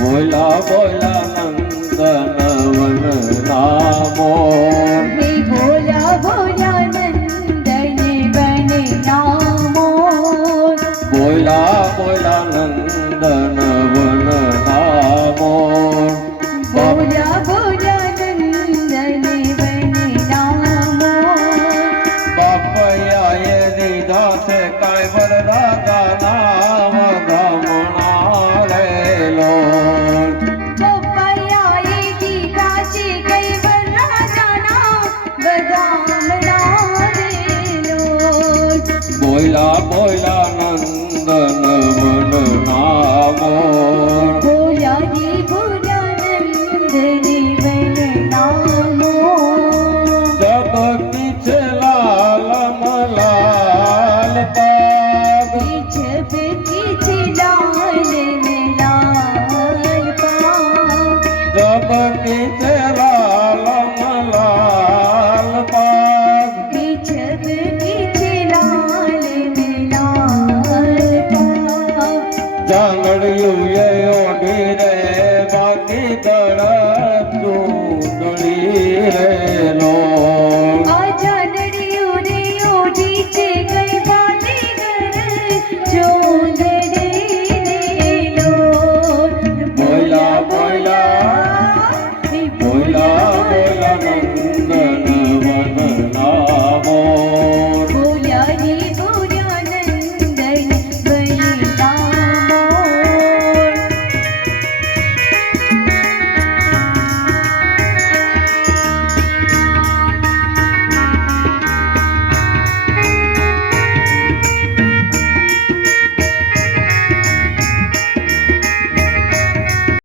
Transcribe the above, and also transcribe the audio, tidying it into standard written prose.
બોલા બોલા નંદન વન નામો બોલા બોલા નંદન વન નામો બોલા બોલા નંદન વન નામો બોલા બોલા નંદન વન નામો બાપૈયાએ દીધા છે કાંઈ વરરાજા નામ ગમણા રેલો પપૈયાએ દીધા છે કઈ વરરાજાના બદામના રેલો બોલા બોલા નંદન વન નામો બોલા રે બોલા નંદન વન નામો જબ પીછે લાલ મલાલ પાગ જબ પીછે લાલ લાલ પાગ જબ પીછે લાલ મલાલ પાગ જબ પીછે લાલ લાલ પાગ જાંગડિયું એ ઓઢી રે બાકી દળ ચૂંદડી રે લો